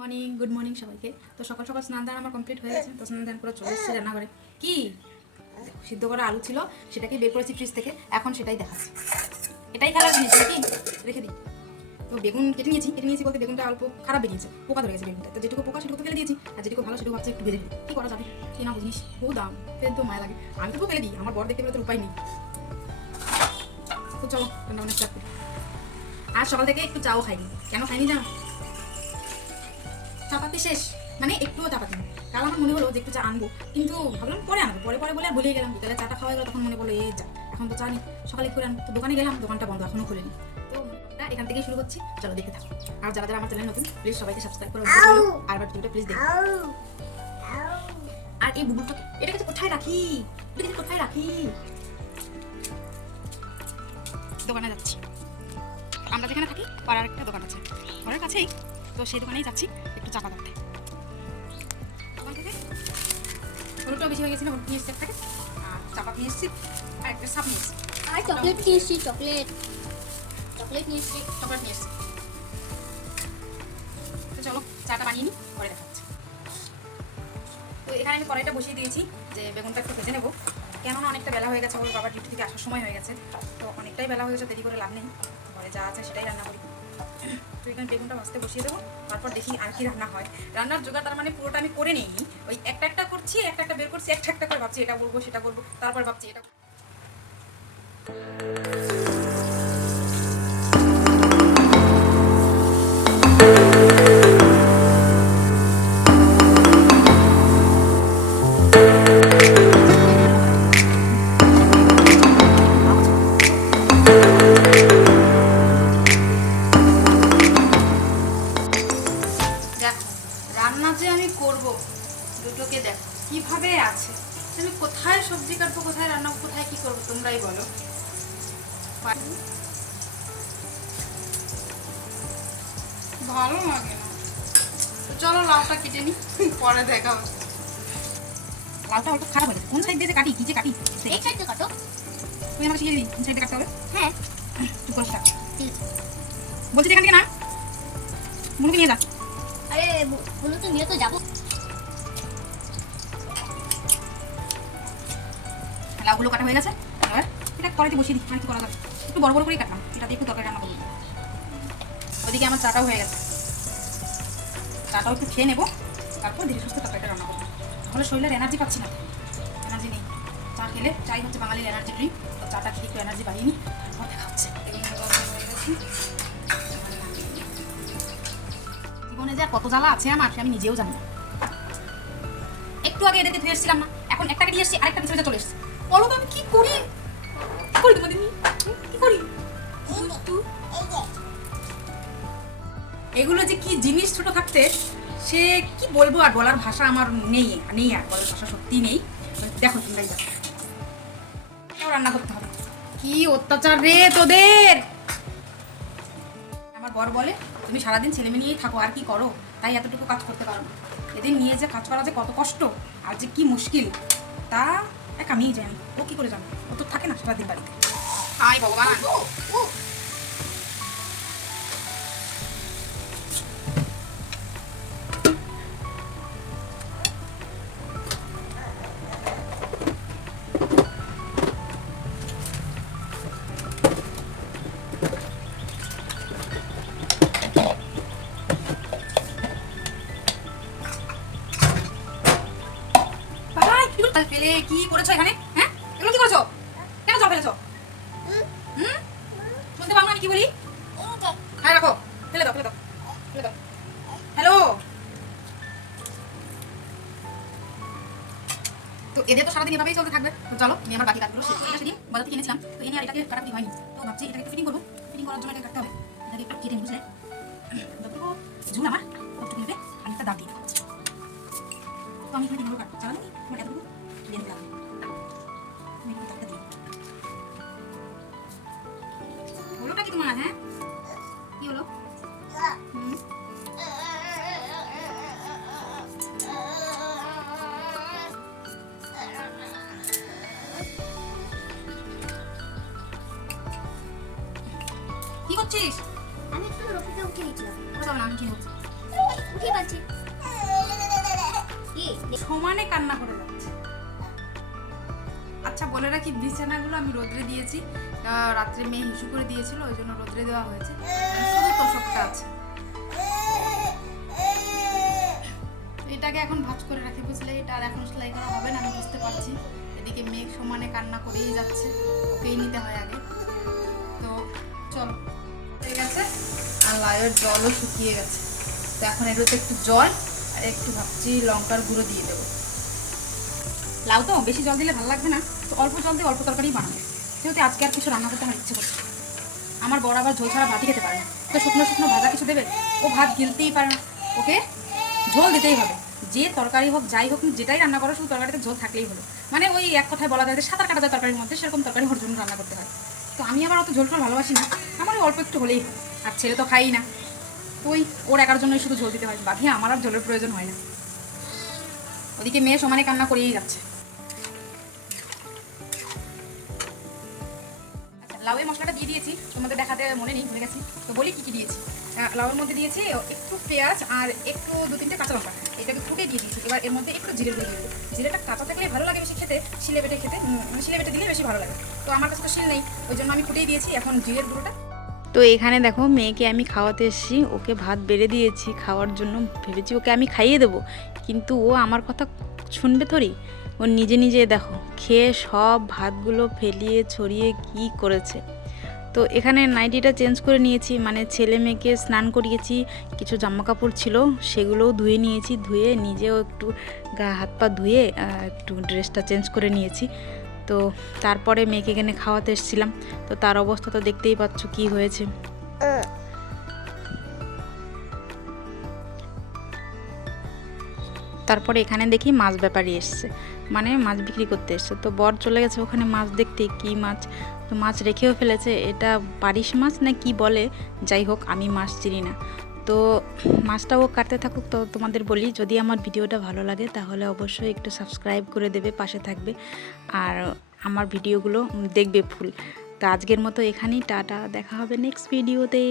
Morning, good morning সবাইকে। তো সকাল সকাল স্নান দান আমার কমপ্লিট হয়ে গেছে। তো স্নান দান করে চলে এসেছি রান্নাঘরে। কি সিদ্ধ করা আলু ছিল, সেটাকে বের করেছি ফ্রিজ থেকে, এখন সেটাই দেখাচ্ছি। এটাই খেলার জিনিস নাকি, রেখে দিই। তো বেগুন কেটে নিয়েছি বলতে বেগুনটা অল্প খারাপ বেরিয়েছে, পোকা ধরে গেছে বেগুনটা। তো যেটুকু পোকা সেটুকু ফেলে দিয়েছি, আর যেটুকু ভালো সেটুকু ভাবছি একটু ভেজে দিই। কি করা যাবে, কি না জিনিস, বহু দাম, ফেলে তো মায়া লাগে। আমি তো ফেলে দিই, আমার বর দেখতে পেলে তো উপায় নেই। তো চলো রান্না বান্না স্টার্ট করি। আর সকাল থেকে একটু চাও খাইনি। কেন খাইনি জানো? চাপাতি শেষ, মানে একটুও চাপাতি নেই। কাল আমার মনে হলো যে একটু চা আনবো, কিন্তু ভাবলাম পরে আনবো, পরে বলে আর ভুলে গেলাম। বিকালে চাটা খাওয়া গেলো, তখন মনে পড়লো এই যা, এখন তো চা নেই, সকালে করে আনবো। তো দোকানে গেলাম, দোকানটা বন্ধ, এখনো খুলেনি। তো এখান থেকেই শুরু করছি, চলো দেখতে থাকো। আর যারা যারা আমার চ্যানেল নতুন, প্লিজ সবাইকে সাবস্ক্রাইব করে আর ভিডিওটা প্লিজ দেখো। আর এই বুবুলটা, এটাকে কোথায় রাখি, এটাকে কোথায় রাখি? দোকানে যাচ্ছি। আমরা যেখানে থাকি পাড়ার একটা দোকান আছে ঘরের কাছেই, তো সেই দোকানেই যাচ্ছি একটু চাপা করতে। দোকান থেকে হলুদটাও বেশি হয়ে গেছিল, হলুদ নিয়ে এসছে থাকে, আর চাপা নিয়ে এসছি, আর একটা সাপ নিয়ে এসছি, আর চকলেট নিয়ে এসছি, চকলেট নিয়ে এসছি। তো চলো চাটা বানিয়ে নিই, পরে দেখাচ্ছি। তো এখানে আমি কড়াইটা বসিয়ে দিয়েছি, যে বেগুনটা একটু ভেজে নেবো। কেননা অনেকটা বেলা হয়ে গেছে, ওর বাবার ডিউটি থেকে আসার সময় হয়ে গেছে। তো অনেকটাই বেলা হয়ে গেছে, দেরি করে লাভ নেই, ঘরে যা আছে সেটাই রান্না করি। তো এখানে বেগুনটা ভাজতে বসিয়ে দেবো, তারপর দেখি আর কি রান্না হয়। রান্নার জোগাড় তার মানে পুরোটা আমি করে নিই, ওই একটা একটা করছি, একটা একটা বের করছি, একটা একটা করে ভাবছি এটা বলবো সেটা বলবো, তারপর ভাবছি এটা। রান্না যে আমি করব, দুটোকে দেখো কিভাবে আছে। আমি কোথায় সবজি কাটবো, কোথায় রান্না, কোথায় কি করবো, তোমরাই বলো। ভালো লাগে না। তো চলো লাউটা কেটে নি, পরে দেখা হবে। লাউটা অল্প খারাপ হয়েছে, কোন সাইড দিয়ে কাটি, কি যে কাটি, এই সাইডে কাটো। তুই আমাকে শিখিয়ে দিবি কোন সাইডে কাটতে হবে। হ্যাঁ, তুই করিস না, বলছি এখান থেকে না, মুরগি নিয়ে যা। আরে বলো তো, নিয়ে তো যাবো। লাউগুলো কাটা হয়ে গেছে, এবার এটা কড়াইতে বসিয়ে দিই। আর কি করা যাবে, একটু বড় বড় করেই কাটলাম, এটা দিয়ে একটু তরকারি রান্না করবো। ওদিকে আমার চাটাও হয়ে গেছে, চাটাও একটু খেয়ে নেবো, তারপর ধীরে সুস্থে তরকারিটা রান্না করবো। তাহলে শরীরের এনার্জি পাচ্ছি না, এনার্জি নেই। চা খেলে, চাই হচ্ছে বাঙালির এনার্জি ড্রিঙ্ক, তো চাটা খেয়ে একটু এনার্জি বাড়িয়ে নিই, তারপর দেখা হচ্ছে। জীবনে যে আর কত জ্বালা আছে আমার, আমি নিজেও জানি না। একটু আগে এদেরকে ধুয়ে এসেছিলাম না, এখন একটাকে নিয়ে এসেছি, আরেকটা পিছনে চলে এসেছি। বলো তো আমি কি করি, কি করি তোমাদের নিয়ে, কি করি? এগুলো যে কি জিনিস ছোট থাকতে, সে কি বলবো, আর বলার ভাষা আমার নেই, আর বলার ভাষা সত্যি নেই। দেখো তোমরাই দেখো, রান্না করতে হবে। কি অত্যাচার রে তোদের! আমার বর বলে তুমি সারাদিন ছেলে মেয়ে নিয়েই থাকো, আর কি করো, তাই এতটুকু কাজ করতে পারো না। এদের নিয়ে যে কাজ করা যে কত কষ্ট, আর যে কি মুশকিল, তা এক আমিই জানি। ও কি করে জানো, ও তো থাকে না সারাদিন বাড়িতে। হাই ভগবান, ফেলে কি করেছো এখানে? হ্যাঁ, এগুলো কি করেছো? কেন জল ফেলেছো? শুনতে পাও না আমি কি বলি? হ্যাঁ রাখো, ফেলে দাও, হ্যালো। তো এদের তো সারাদিন এভাবেই চলতে থাকবে। তো চলো আমি আমার বাকি কাজগুলো সেদিন বাজার থেকে এনেছিলাম, তো এনে আর এটাকে কাটাকুটি হয়নি। তো ভাবছি এটাকে একটু ফিটিং করবো, ফিটিং করার জন্য এটাকে কাটতে হবে। এটাকে একটু কেটে নিই, বুঝলে? ঝুল আমার কতটুকু নেবে, আমি একটা দাম দিয়ে দেবো। তো আমি এখানে তিনগুলো কাটবো, চালা দেখি তোমার এতটুকু লেন্থ লাগবে। আমি এখানে কাটতে দিই। হলোটা কি তোমার? হ্যাঁ, কি হলো? কি করছিস? আমি একটু রফিকে উঠে নিচ্ছিলাম। আমি কি হচ্ছে? উঠে পাচ্ছি সমানে কান্না করে যাচ্ছে। আচ্ছা বলে রাখি, বিছানাগুলো আমি রোদ্রে দিয়েছি, রাত্রে মেয়ে হিসু করে দিয়েছিল, ওই জন্য রোদ্রে দেওয়া হয়েছে, শুধু তোষকটা আছে। এটাকে এখন ভাঁজ করে রাখি, বুঝলে? এটা আর এখন সেলাই করা হবে না, আমি বুঝতে পারছি। এদিকে মেঘ সমানে কান্না করেই যাচ্ছে, ওকেই নিতে হয় আগে। তো চলো, হয়ে গেছে, আর লাউয়ের জলও শুকিয়ে গেছে। তো এখন এগুলোতে একটু জল আর একটু ভাবছি লঙ্কার গুঁড়ো দিয়ে দেবো। লাউ তো বেশি জল দিলে ভালো লাগবে না, তো অল্প জল দিয়ে অল্প তরকারি বানাবো, যেহেতু আজকে আর কিছু রান্না করতে আমার ইচ্ছে করছে। আমার বড় আবার ঝোল ছাড়া ভাতই খেতে পারে না, তো শুকনো শুকনো ভাজা কিছু দেবে, ও ভাত গিলতেই পারে না, ওকে ঝোল দিতেই হবে। যে তরকারি হোক যাই হোক, যেটাই রান্না করো শুধু তরকারিতে ঝোল থাকলেই হলো। মানে ওই এক কথায় বলা যায় যে সাঁতার কাটা যায় তরকারির মধ্যে, সেরকম তরকারি ওর জন্য রান্না করতে হয়। তো আমি আবার অত ঝোল টোল ভালোবাসি না, আমার অল্প একটু হলেই হয়, আর ছেলে তো খাই না, তো ওই ওর একার জন্যই শুধু ঝোল দিতে হয়, বাকি আমার আর ঝোলের প্রয়োজন হয় না। ওদিকে মেয়ে সমানে কান্না করেই যাচ্ছে। লাউয়ের মশলাটা দিয়ে দিয়েছি, তোমাদের দেখাতে মনে নেই, ভুলে গেছি, তো বলি কী কী দিয়েছি। লাউয়ের মধ্যে দিয়েছি একটু পেঁয়াজ আর একটু 2-3টে কাঁচা লঙ্কা, এটাকে ফুটে দিয়ে দিয়েছি। এবার এর মধ্যে একটু জিরে গুঁড়ো দিয়ে দেবো। জিরেটা কাঁচা থাকলে ভালো লাগে বেশি খেতে, শিলে বেটে খেতে, মানে শিলে বেটে দিলে বেশি ভালো লাগে। তো আমার কাছে তো শিল নেই, ওই জন্য আমি ফুটেই দিয়েছি। এখন জিরের গুঁড়োটা। তো এখানে দেখো, মেয়েকে আমি খাওয়াতে এসেছি, ওকে ভাত বেড়ে দিয়েছি খাওয়ার জন্য, ভেবেছি ওকে আমি খাইয়ে দেবো, কিন্তু ও আমার কথা শুনবে থরি, ও নিজে নিজে দেখো খেয়ে সব ভাতগুলো ফেলিয়ে ছড়িয়ে কি করেছে। তো এখানে নাইটিটা চেঞ্জ করে নিয়েছি, মানে ছেলে মেয়েকে স্নান করিয়েছি, কিছু জামা কাপড় ছিল সেগুলোও ধুয়ে নিয়েছি, ধুয়ে নিজেও একটু গা হাত পা ধুয়ে একটু ড্রেসটা চেঞ্জ করে নিয়েছি। তো তারপরে মেয়েকে এখানে খাওয়াতে এসেছিলাম, তো তার অবস্থা তো দেখতেই পাচ্ছ কি হয়েছে। তারপরে এখানে দেখি মাছ ব্যাপারী এসছে, মানে মাছ বিক্রি করতে এসছে। তো বর চলে গেছে ওখানে মাছ দেখতে, কি মাছ, তো মাছ রেখেও ফেলেছে, এটা পারিশ মাছ না কি বলে, যাই হোক আমি মাছ চিনি না। তো মাছটা ও কাটতে থাকুক। তো তোমাদের বলি, যদি আমার ভিডিওটা ভালো লাগে তাহলে অবশ্যই একটু সাবস্ক্রাইব করে দেবে, পাশে থাকবে, আর আমার ভিডিওগুলো দেখবে ফুল। তো আজকের মতো এখানেই টাটা, দেখা হবে নেক্সট ভিডিওতে।